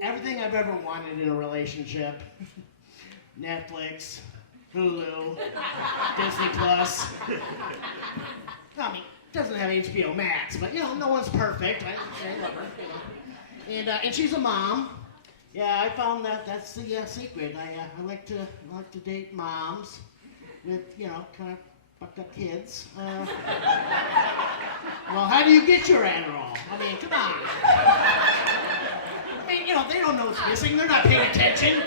Everything I've ever wanted in a relationship. Netflix, Hulu, Disney Plus. I mean, doesn't have HBO Max, but you know, no one's perfect. I love her, you know. And she's a mom. Yeah, I found that's the secret. I like to date moms with, you know, kind of fucked up kids. Well, how do you get your Adderall? I mean, come on. I mean, you know, they don't know what's missing. They're not paying attention.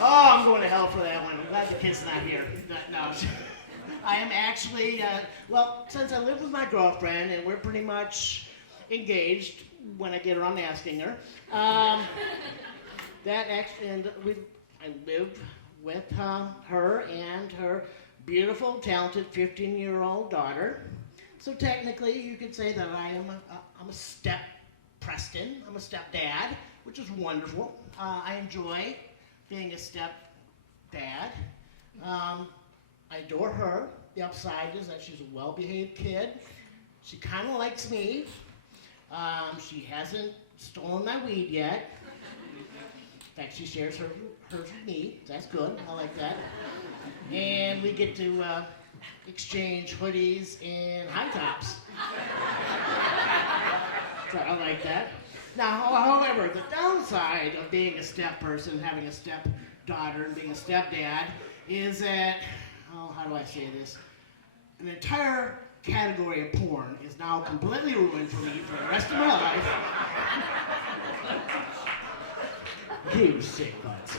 Oh, I'm going to hell for that one. I'm glad the kid's not here. No. I am actually, well, since I live with my girlfriend and we're pretty much engaged when I get around to asking her, I live with her and her beautiful, talented 15-year-old daughter. So technically, you could say that I'm a step Preston. I'm a stepdad, which is wonderful. I enjoy being a stepdad. I adore her. The upside is that she's a well-behaved kid. She kind of likes me. She hasn't stolen my weed yet. In fact, she shares hers with me. That's good. I like that. And we get to exchange hoodies and high tops. So I like that. Now, however, the downside of being a step person, having a stepdaughter, and being a stepdad is that, oh, how do I say this? An entire category of porn is now completely ruined for me for the rest of my life. You sick butts.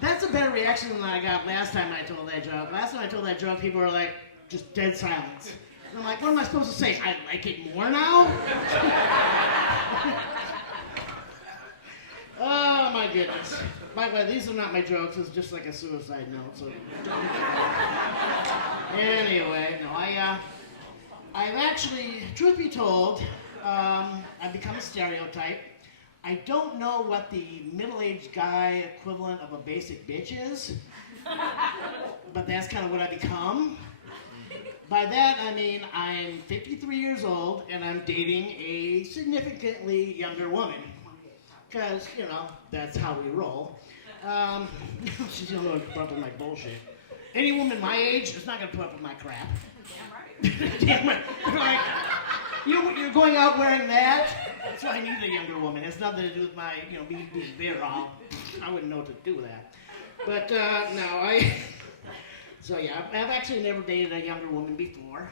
That's a better reaction than I got last time I told that joke. Last time I told that joke, people were like, just dead silence. And I'm like, what am I supposed to say? I like it more now? Oh my goodness. By the way, these are not my jokes. It's just like a suicide note. So anyway, no, I've actually, truth be told, I've become a stereotype. I don't know what the middle-aged guy equivalent of a basic bitch is, but that's kind of what I become. By that, I mean I'm 53 years old and I'm dating a significantly younger woman. Because, you know, that's how we roll. She's the only one who put up with my bullshit. Any woman my age is not going to put up with my crap. Damn right. Damn right. Like, you're going out wearing that? So I need a younger woman. It has nothing to do with my, you know, me being there. I wouldn't know what to do with that. But, no, so yeah, I've actually never dated a younger woman before.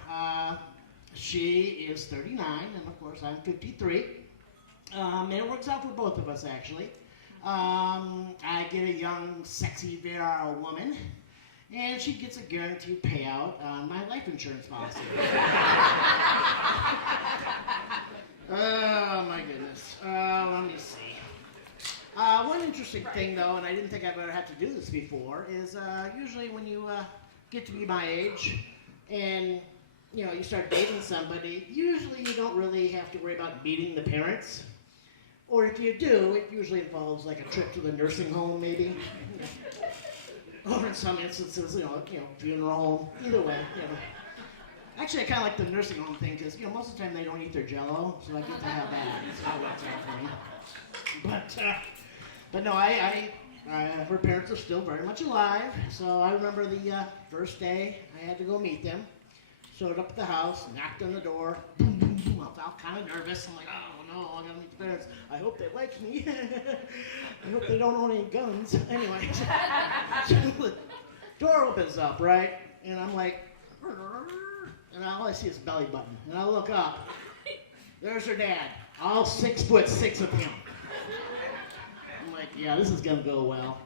She is 39, and of course I'm 53. And it works out for both of us, actually. I get a young, sexy, virile woman, and she gets a guaranteed payout on my life insurance policy. Oh, my goodness. Let me see. One interesting thing, though, and I didn't think I'd ever have to do this before, is usually when you get to be my age and, you know, you start dating somebody, usually you don't really have to worry about meeting the parents. Or if you do, it usually involves like a trip to the nursing home, maybe. Or in some instances, you know, funeral home. Either way, you know. Actually, I kind of like the nursing home thing because, you know, most of the time they don't eat their Jell-O, so I get to have that. So that works out for me. But no, her parents are still very much alive. So I remember the first day I had to go meet them. Showed up at the house, knocked on the door. Boom, boom, boom. I felt kind of nervous. I'm like, oh no, I gotta meet the parents. I hope they like me. I hope they don't own any guns. Anyway, so the door opens up, right? And I'm like, and all I see is belly button. And I look up. There's her dad, all 6'6" of him. I'm like, yeah, this is gonna go well.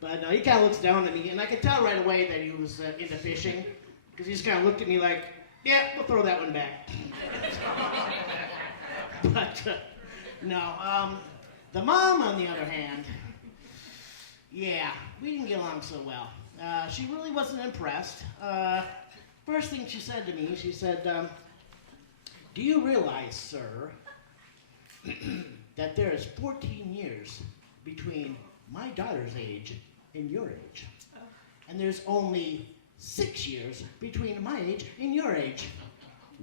But no, he kind of looks down at me, and I could tell right away that he was into fishing. Because he just kind of looked at me like, yeah, we'll throw that one back. But, no. The mom, on the other hand, yeah, we didn't get along so well. She really wasn't impressed. First thing she said to me, she said, do you realize, sir, that there is 14 years between my daughter's age and your age? And there's only 6 years between my age and your age.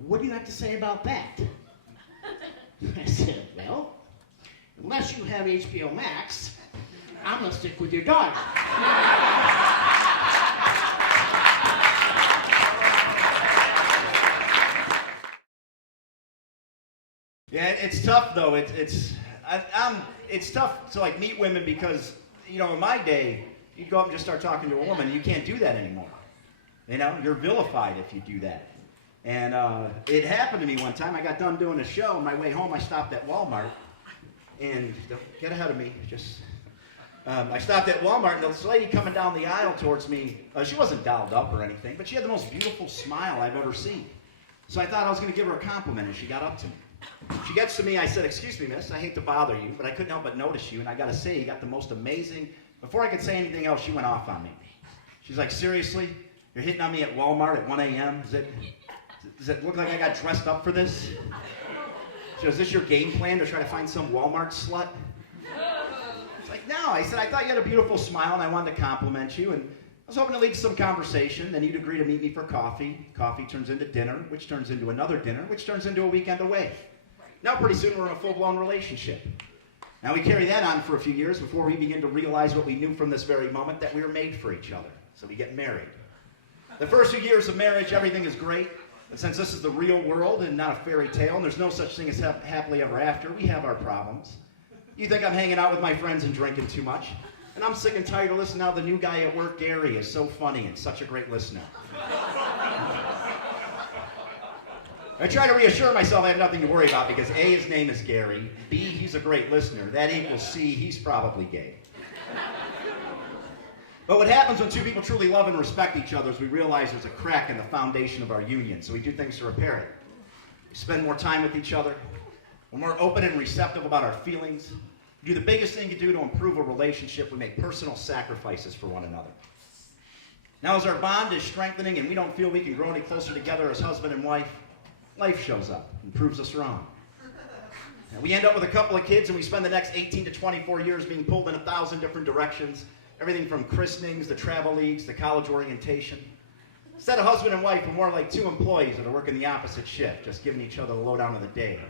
What do you have to say about that? I said, well, unless you have HBO Max, I'm going to stick with your daughter. Yeah, it's tough though. It's tough to like meet women because, you know, in my day, you'd go up and just start talking to a woman. You can't do that anymore. You know, you're vilified if you do that. And it happened to me one time. I got done doing a show. On my way home, I stopped at Walmart. And don't get ahead of me. I stopped at Walmart, and this lady coming down the aisle towards me, she wasn't dolled up or anything, but she had the most beautiful smile I've ever seen. So I thought I was going to give her a compliment, and she got up to me. She gets to me, I said, excuse me, miss, I hate to bother you, but I couldn't help but notice you, and I got to say, you got the most amazing... Before I could say anything else, she went off on me. She's like, seriously? You're hitting on me at Walmart at 1 a.m.? Does it look like I got dressed up for this? She goes, is this your game plan to try to find some Walmart slut? It's like, no. I said, I thought you had a beautiful smile and I wanted to compliment you. And I was hoping to lead to some conversation. Then you'd agree to meet me for coffee. Coffee turns into dinner, which turns into another dinner, which turns into a weekend away. Now pretty soon we're in a full-blown relationship. Now we carry that on for a few years before we begin to realize what we knew from this very moment, that we were made for each other. So we get married. The first few years of marriage, everything is great. But since this is the real world and not a fairy tale, and there's no such thing as happily ever after, we have our problems. You think I'm hanging out with my friends and drinking too much, and I'm sick and tired of listening how the new guy at work, Gary, is so funny and such a great listener. I try to reassure myself I have nothing to worry about because A, his name is Gary, B, he's a great listener, that equals C, he's probably gay. But what happens when two people truly love and respect each other is we realize there's a crack in the foundation of our union, so we do things to repair it. We spend more time with each other. We're more open and receptive about our feelings. We do the biggest thing you can do to improve a relationship. We make personal sacrifices for one another. Now as our bond is strengthening and we don't feel we can grow any closer together as husband and wife, life shows up and proves us wrong. And we end up with a couple of kids and we spend the next 18 to 24 years being pulled in 1,000 different directions. Everything from christenings, to travel leagues, to college orientation. Instead of husband and wife, we're more like two employees that are working the opposite shift, just giving each other the lowdown of the day.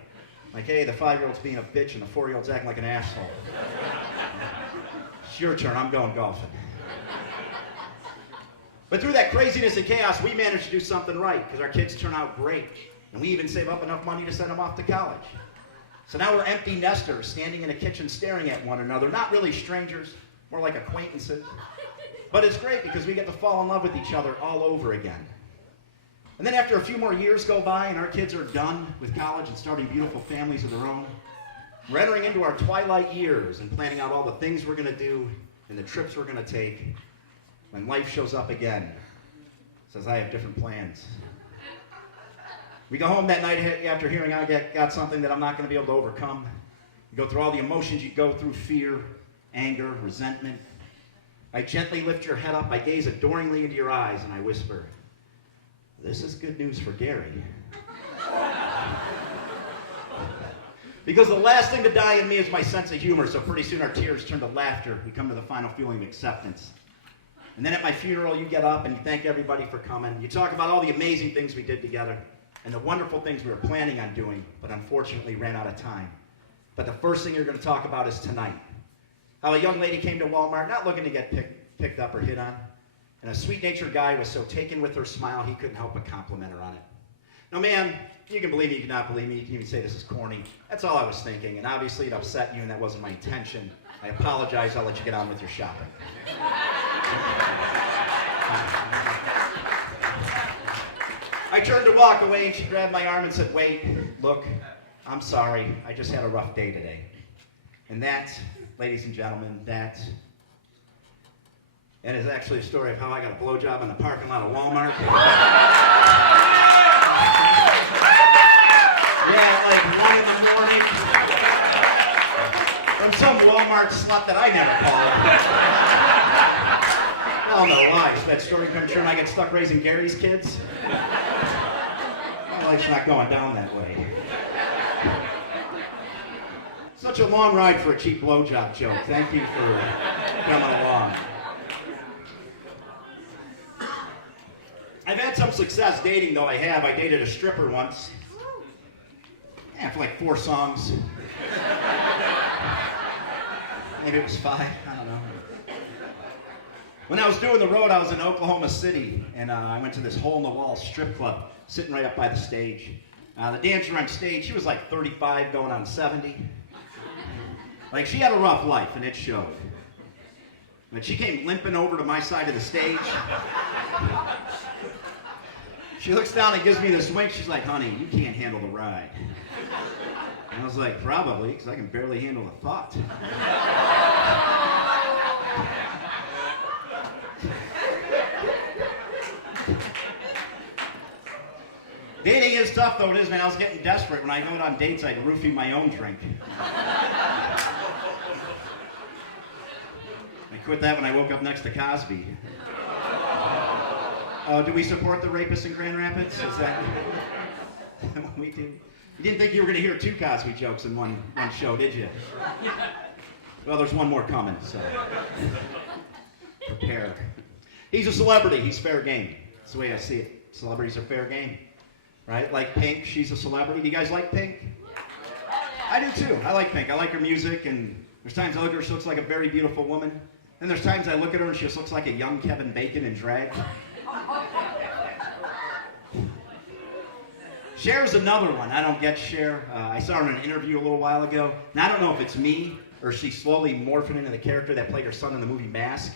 Like, hey, the 5-year-old's being a bitch and the 4-year-old's acting like an asshole. It's your turn, I'm going golfing. But through that craziness and chaos, we managed to do something right, because our kids turn out great. And we even save up enough money to send them off to college. So now we're empty nesters, standing in a kitchen staring at one another, not really strangers, more like acquaintances. But it's great because we get to fall in love with each other all over again. And then after a few more years go by and our kids are done with college and starting beautiful families of their own, we're entering into our twilight years and planning out all the things we're going to do and the trips we're going to take when life shows up again. Says, I have different plans. We go home that night after hearing I got something that I'm not going to be able to overcome. You go through all the emotions you go through, fear, anger, resentment. I gently lift your head up, I gaze adoringly into your eyes, and I whisper, this is good news for Gary. Because the last thing to die in me is my sense of humor, so pretty soon our tears turn to laughter. We come to the final feeling of acceptance. And then at my funeral, you get up and you thank everybody for coming. You talk about all the amazing things we did together and the wonderful things we were planning on doing, but unfortunately ran out of time. But the first thing you're going to talk about is tonight. How a young lady came to Walmart, not looking to get picked up or hit on, and a sweet-natured guy was so taken with her smile he couldn't help but compliment her on it. Now, man, you can believe me, you cannot believe me, you can even say this is corny. That's all I was thinking, and obviously it upset you, and that wasn't my intention. I apologize, I'll let you get on with your shopping. I turned to walk away, and she grabbed my arm and said, wait, look, I'm sorry, I just had a rough day today. And that, ladies and gentlemen, that is actually a story of how I got a blowjob in the parking lot of Walmart. Yeah, like 1 in the morning. From some Walmart slut that I never called. Hell no, why? Is that story come true and I get stuck raising Gary's kids? My life's not going down that way. Such a long ride for a cheap blowjob joke. Thank you for coming along. success dating, though I have. I dated a stripper once. Yeah, for like 4 songs. Maybe it was 5, I don't know. When I was doing the road, I was in Oklahoma City, and I went to this hole-in-the-wall strip club, sitting right up by the stage. The dancer on stage, she was like 35 going on 70. Like, she had a rough life, and it showed. But she came limping over to my side of the stage. She looks down and gives me this wink. She's like, honey, you can't handle the ride. And I was like, probably, because I can barely handle the thought. Dating is tough, though. It is, man. I was getting desperate. When I go on dates, I'd roofie my own drink. I quit that when I woke up next to Cosby. Do we support the rapists in Grand Rapids? Is that what we do? You didn't think you were going to hear 2 Cosby jokes in one show, did you? Well, there's one more coming, so prepare. He's a celebrity. He's fair game. That's the way I see it. Celebrities are fair game, right? Like Pink, she's a celebrity. Do you guys like Pink? I do too. I like Pink. I like her music, and there's times I look at her, she looks like a very beautiful woman. And there's times I look at her and she just looks like a young Kevin Bacon in drag. Cher's another one. I don't get Cher. I saw her in an interview a little while ago. And I don't know if it's me or she's slowly morphing into the character that played her son in the movie Mask.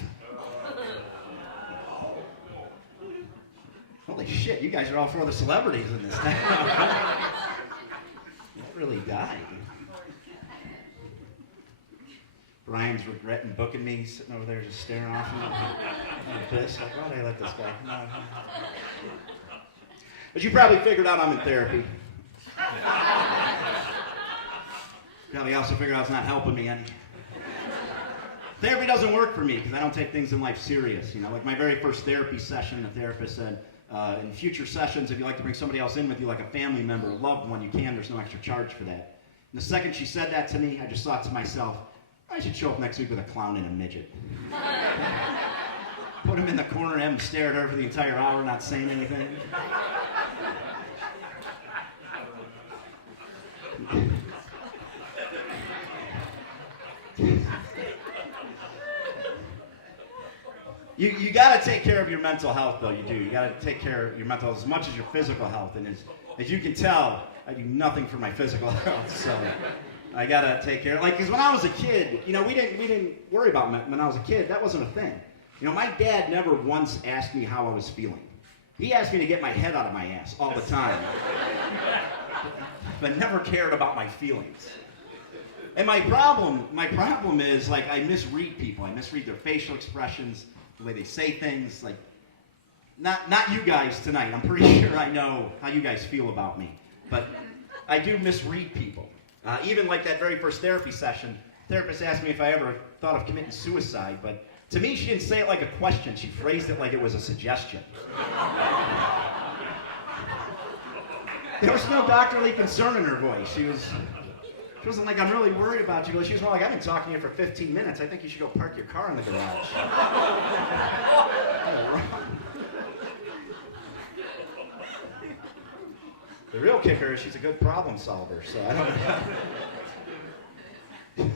Holy shit, you guys are all 4 of the celebrities in this thing. That really died. Brian's regretting booking me, sitting over there just staring off at me. I'm pissed. Like, why did I let this guy? No. But you probably figured out I'm in therapy. Probably also figured out it's not helping me any. Therapy doesn't work for me because I don't take things in life serious. You know, like my very first therapy session, the therapist said, in future sessions, if you'd like to bring somebody else in with you, like a family member, a loved one, you can. There's no extra charge for that. And the second she said that to me, I just thought to myself, I should show up next week with a clown and a midget. Put him in the corner and have him stare at her for the entire hour, not saying anything. You got to take care of your mental health, though. You do. You got to take care of your mental health as much as your physical health. And as you can tell, I do nothing for my physical health, so I got to take care. Like, because when I was a kid, you know, we didn't worry about when I was a kid. That wasn't a thing. You know, my dad never once asked me how I was feeling. He asked me to get my head out of my ass all the time, but never cared about my feelings. And my problem is, like, I misread people. I misread their facial expressions, the way they say things. Like, not you guys tonight. I'm pretty sure I know how you guys feel about me, but I do misread people. Even like that very first therapy session, the therapist asked me if I ever thought of committing suicide, but to me, she didn't say it like a question. She phrased it like it was a suggestion. There was no doctorly concern in her voice. She wasn't like, I'm really worried about you. She was more like, I've been talking to you for 15 minutes. I think you should go park your car in the garage. The real kicker is she's a good problem solver, so I don't know.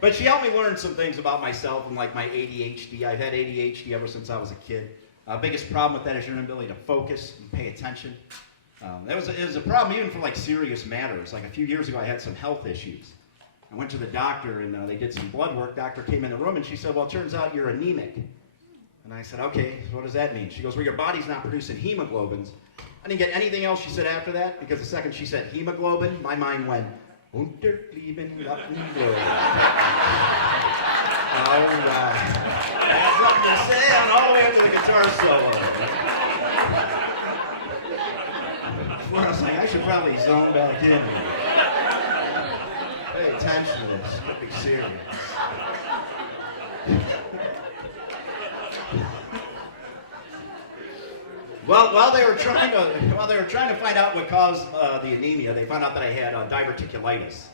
But she helped me learn some things about myself and like my ADHD. I've had ADHD ever since I was a kid. Biggest problem with that is your inability to focus and pay attention. It was a problem even for like serious matters. Like a few years ago, I had some health issues. I went to the doctor and they did some blood work. Doctor came in the room and she said, well, it turns out you're anemic. And I said, okay, so what does that mean? She goes, well, your body's not producing hemoglobins. I didn't get anything else she said after that, because the second she said hemoglobin, my mind went, Unterblieben Lattenblut. All right. That's nothing to say on all the way up to the guitar solo. I was like, I should probably zone back in. Pay attention to this. It could be serious. Well, while they were trying to find out what caused the anemia, they found out that I had diverticulitis.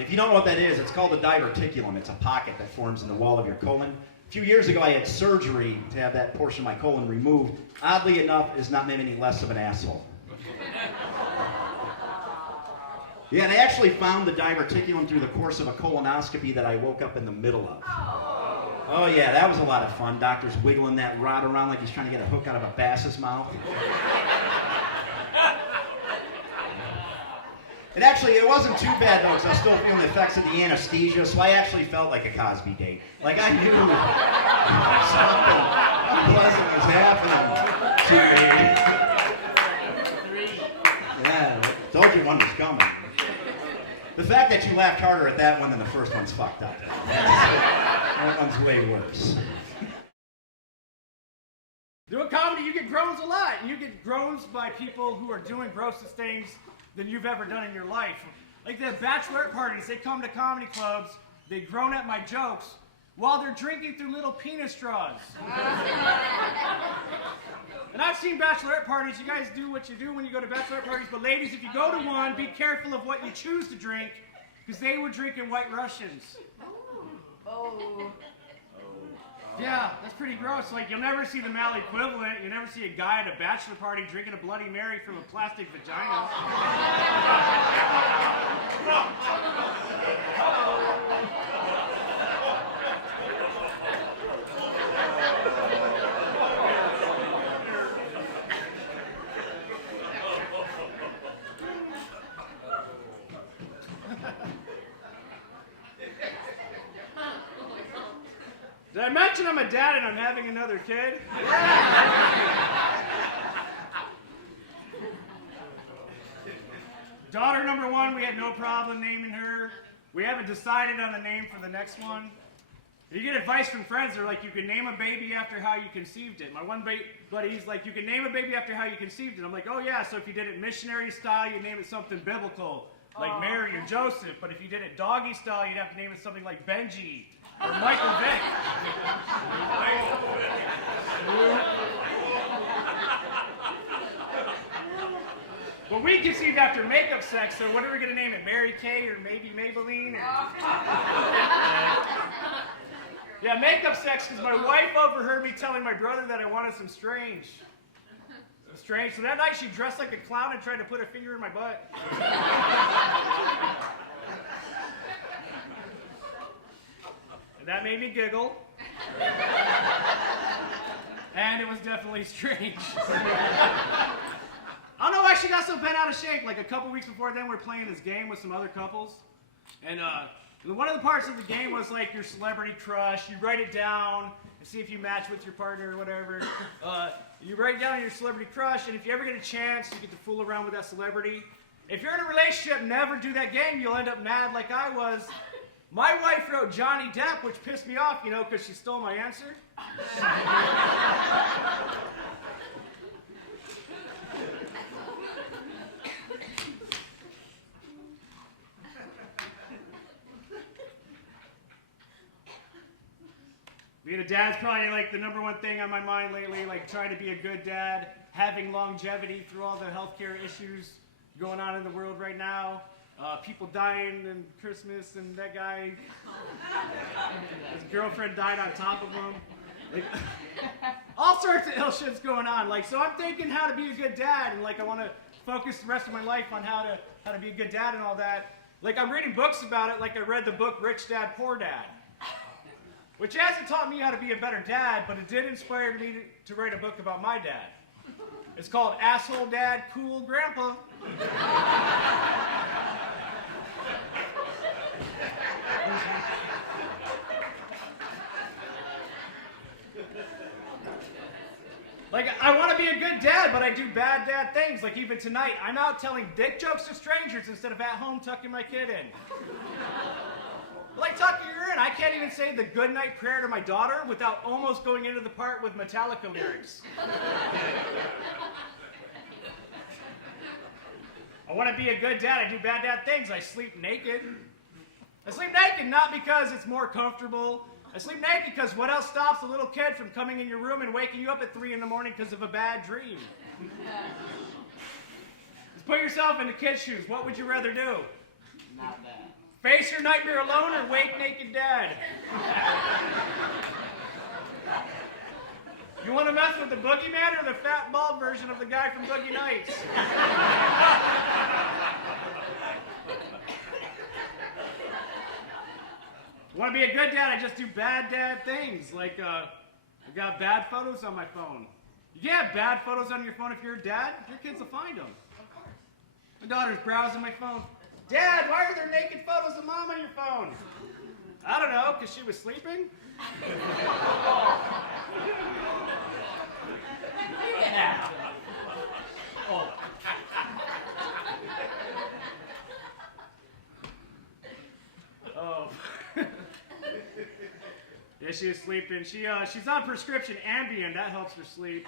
If you don't know what that is, it's called a diverticulum. It's a pocket that forms in the wall of your colon. A few years ago, I had surgery to have that portion of my colon removed. Oddly enough, is not made any less of an asshole. Yeah, and I actually found the diverticulum through the course of a colonoscopy that I woke up in the middle of. Oh yeah, that was a lot of fun. Doctor's wiggling that rod around like he's trying to get a hook out of a bass's mouth. And actually, it wasn't too bad though, because I was still feeling the effects of the anesthesia, so I actually felt like a Cosby date. Like I knew something unpleasant was happening to me. Yeah, I told you one was coming. The fact that you laughed harder at that one than the first one's fucked up. That one's way worse. Doing comedy, you get groans a lot. You get groans by people who are doing grossest things than you've ever done in your life. Like the bachelorette parties, they come to comedy clubs, they groan at my jokes while they're drinking through little penis straws. And I've seen bachelorette parties. You guys do what you do when you go to bachelorette parties, but ladies, if you go to one, be careful of what you choose to drink, because they were drinking White Russians. Oh. Yeah, that's pretty gross. Like, you'll never see the male equivalent. You never see a guy at a bachelor party drinking a Bloody Mary from a plastic vagina. Did I mention I'm a dad and I'm having another kid? Daughter number one, we had no problem naming her. We haven't decided on the name for the next one. You get advice from friends, they're like, you can name a baby after how you conceived it. My one buddy, he's like, you can name a baby after how you conceived it. I'm like, oh yeah, so if you did it missionary style, you'd name it something biblical, like Mary or Joseph. But if you did it doggy style, you'd have to name it something like Benji. Or Michael Vick. But we conceived after makeup sex, so what are we going to name it? Mary Kay or maybe Maybelline? Or... Yeah, makeup sex, because my wife overheard me telling my brother that I wanted some strange. Strange. So that night she dressed like a clown and tried to put a finger in my butt. That made me giggle. And it was definitely strange. I don't know why she got so bent out of shape. Like a couple weeks before then, we were playing this game with some other couples. And one of the parts of the game was like your celebrity crush. You write it down and see if you match with your partner or whatever. You write down your celebrity crush, and if you ever get a chance, you get to fool around with that celebrity. If you're in a relationship, never do that game. You'll end up mad like I was. My wife wrote Johnny Depp, which pissed me off, because she stole my answer. Being a dad's probably like the number one thing on my mind lately, like trying to be a good dad, having longevity through all the healthcare issues going on in the world right now. People dying and Christmas, and that guy, his girlfriend died on top of him. Like, all sorts of ill shit's going on. Like, so I'm thinking how to be a good dad, and like I want to focus the rest of my life on how to be a good dad and all that. Like I'm reading books about it. Like I read the book Rich Dad Poor Dad, which hasn't taught me how to be a better dad, but it did inspire me to write a book about my dad. It's called Asshole Dad, Cool Grandpa. Like, I want to be a good dad, but I do bad dad things. Like, even tonight, I'm out telling dick jokes to strangers instead of at home tucking my kid in. Like, tucking her in, I can't even say the goodnight prayer to my daughter without almost going into the part with Metallica lyrics. I want to be a good dad. I do bad dad things. I sleep naked. I sleep naked not because it's more comfortable. I sleep naked because what else stops a little kid from coming in your room and waking you up at 3 in the morning because of a bad dream? Just put yourself in the kid's shoes. What would you rather do? Not bad. Face your nightmare alone or wake naked dad? You want to mess with the boogeyman or the fat, bald version of the guy from Boogie Nights? Want to be a good dad? I just do bad dad things. Like, I got bad photos on my phone. You can't have bad photos on your phone if you're a dad. Your kids will find them. My daughter's browsing my phone. Dad, why are there naked photos of mom on your phone? I don't know, because she was sleeping? Oh. Oh. Yeah, she was sleeping. She's on prescription Ambien. That helps her sleep.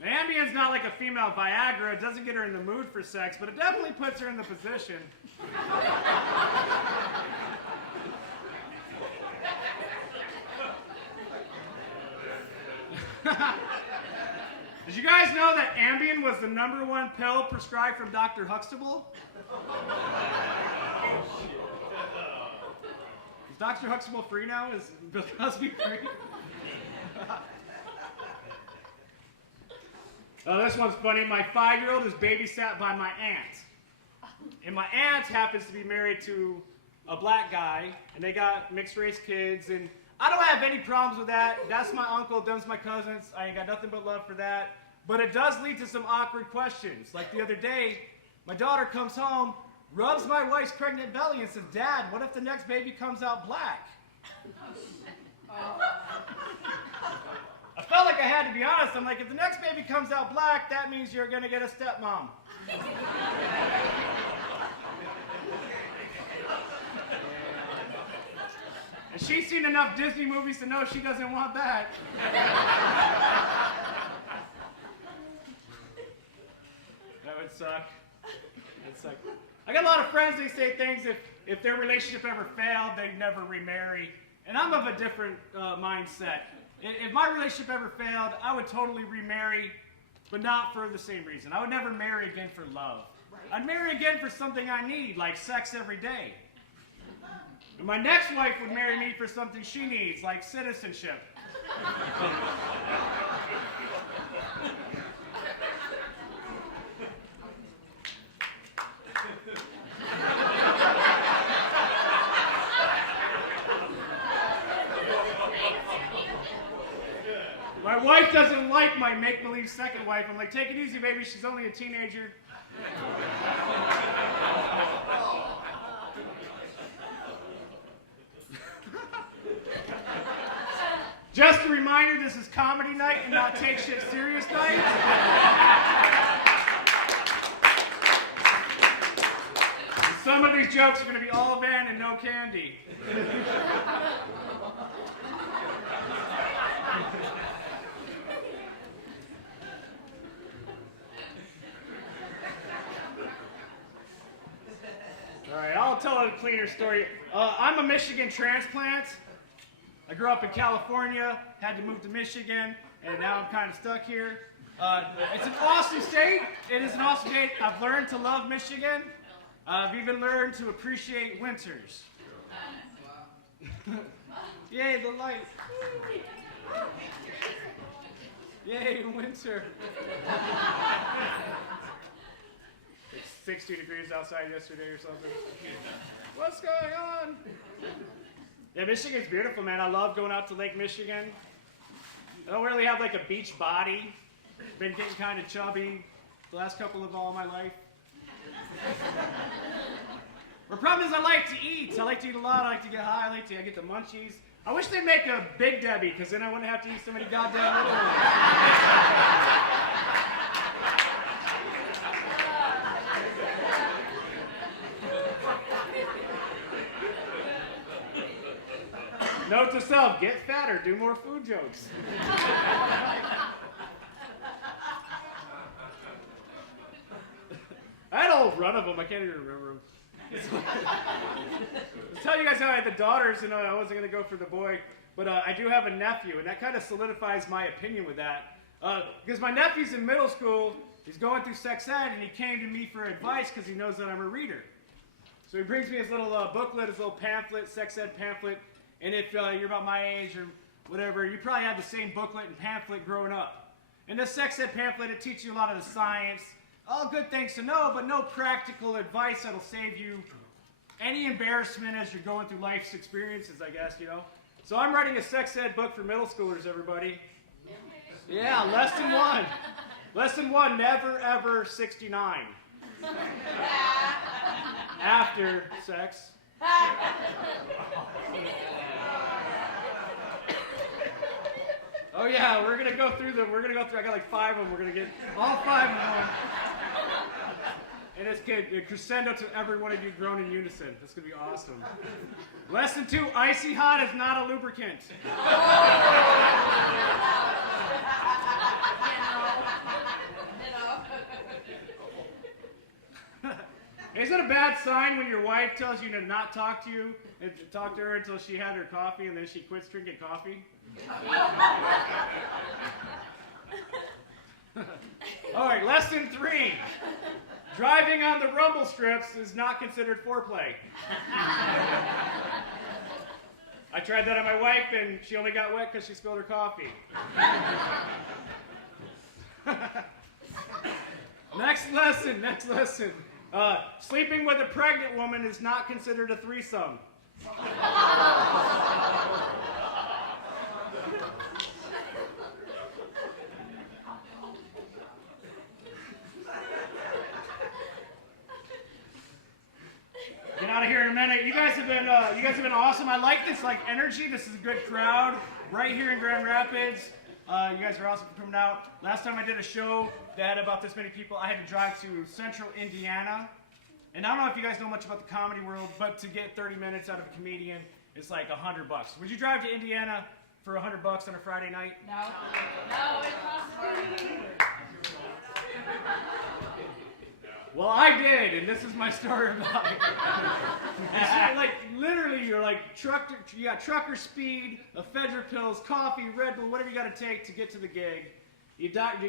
The Ambien's not like a female Viagra. It doesn't get her in the mood for sex, but it definitely puts her in the position. Did you guys know that Ambien was the #1 pill prescribed from Dr. Huxtable? Is Dr. Huxtable free now? Is Bill Cosby free? Oh, this one's funny. My 5-year-old is babysat by my aunt. And my aunt happens to be married to a black guy, and they got mixed race kids, and I don't have any problems with that. That's my uncle, them's my cousins. I ain't got nothing but love for that. But it does lead to some awkward questions. Like the other day, my daughter comes home, rubs my wife's pregnant belly and says, Dad, what if the next baby comes out black? I felt like I had to be honest. I'm like, if the next baby comes out black, that means you're going to get a stepmom. And she's seen enough Disney movies to know she doesn't want that. That would suck. That'd suck. I got a lot of friends, they say things if their relationship ever failed, they'd never remarry. And I'm of a different mindset. If my relationship ever failed, I would totally remarry, but not for the same reason. I would never marry again for love. I'd marry again for something I need, like sex every day. And my next wife would marry me for something she needs, like citizenship. My wife doesn't like my make-believe second wife. I'm like, take it easy, baby. She's only a teenager. Just a reminder, this is comedy night and not take shit serious night. Some of these jokes are going to be all van and no candy. All right, I'll tell a cleaner story. I'm a Michigan transplant. I grew up in California, had to move to Michigan, and now I'm kind of stuck here. It's an awesome state. It is an awesome state. I've learned to love Michigan. I've even learned to appreciate winters. Yay, the light. Yay, winter. It's 60 degrees outside yesterday or something. What's going on? Yeah, Michigan's beautiful, man. I love going out to Lake Michigan. I don't really have like a beach body. Been getting kind of chubby the last couple of all my life. The problem is I like to eat. I like to eat a lot. I like to get high. I get the munchies. I wish they'd make a Big Debbie, because then I wouldn't have to eat so many goddamn little ones. Note to self, get fatter, do more food jokes. I had a whole run of them, I can't even remember them. I'll tell you guys how I had the daughters, and I wasn't going to go for the boy, but I do have a nephew, and that kind of solidifies my opinion with that. Because my nephew's in middle school, he's going through sex ed, and he came to me for advice because he knows that I'm a reader. So he brings me his little booklet, his little pamphlet, sex ed pamphlet, and if you're about my age or whatever, you probably had the same booklet and pamphlet growing up. In this sex ed pamphlet, it teaches you a lot of the science, all good things to know, but no practical advice that'll save you any embarrassment as you're going through life's experiences, I guess, you know. So I'm writing a sex ed book for middle schoolers, everybody. Yeah, lesson 1. Lesson 1, never ever 69. After sex. Oh yeah, we're gonna go through, I got like 5 of them, we're gonna get all 5 of them. And it's a crescendo to every one of you grown in unison. That's gonna be awesome. Lesson 2, icy hot is not a lubricant. Is it a bad sign when your wife tells you to not talk to you and to talk to her until she had her coffee and then she quits drinking coffee? All right, lesson 3. Driving on the rumble strips is not considered foreplay. I tried that on my wife and she only got wet because she spilled her coffee. Next lesson. Sleeping with a pregnant woman is not considered a threesome. Get out of here in a minute. You guys have been awesome. I like this energy. This is a good crowd right here in Grand Rapids. You guys are awesome for coming out. Last time I did a show that had about this many people, I had to drive to central Indiana. And I don't know if you guys know much about the comedy world, but to get 30 minutes out of a comedian, it's like $100. Would you drive to Indiana for $100 on a Friday night? No. No, it's not. Well, I did, and this is my story about it. Literally, you got trucker speed, ephedra pills, coffee, Red Bull, whatever you got to take to get to the gig. You dodge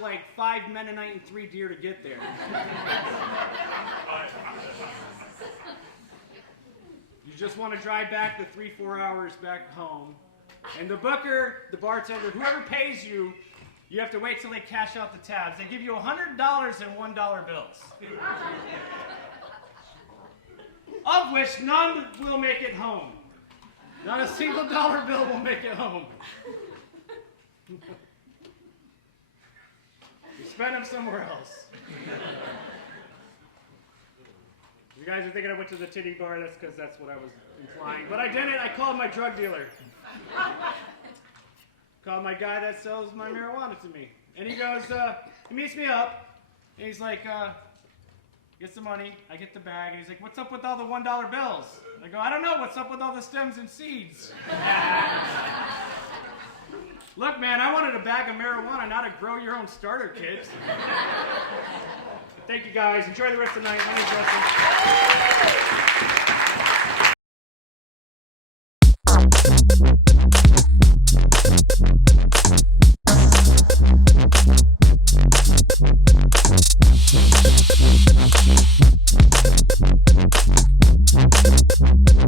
like 5 Mennonite and 3 deer to get there. You just want to drive back the 3-4 hours back home. And the booker, the bartender, whoever pays you, you have to wait till they cash out the tabs. They give you $100 in $1 bills. Of which none will make it home. Not a single dollar bill will make it home. You spend them somewhere else. You guys are thinking I went to the titty bar, that's because that's what I was implying. But I didn't, I called my drug dealer. Called my guy that sells my marijuana to me. And he goes, he meets me up, and he's like, gets the money, I get the bag, and he's like, what's up with all the $1 bills? I go, I don't know, what's up with all the stems and seeds? Look, man, I wanted a bag of marijuana, not a grow your own starter kit. Thank you, guys. Enjoy the rest of the night. My name's Justin.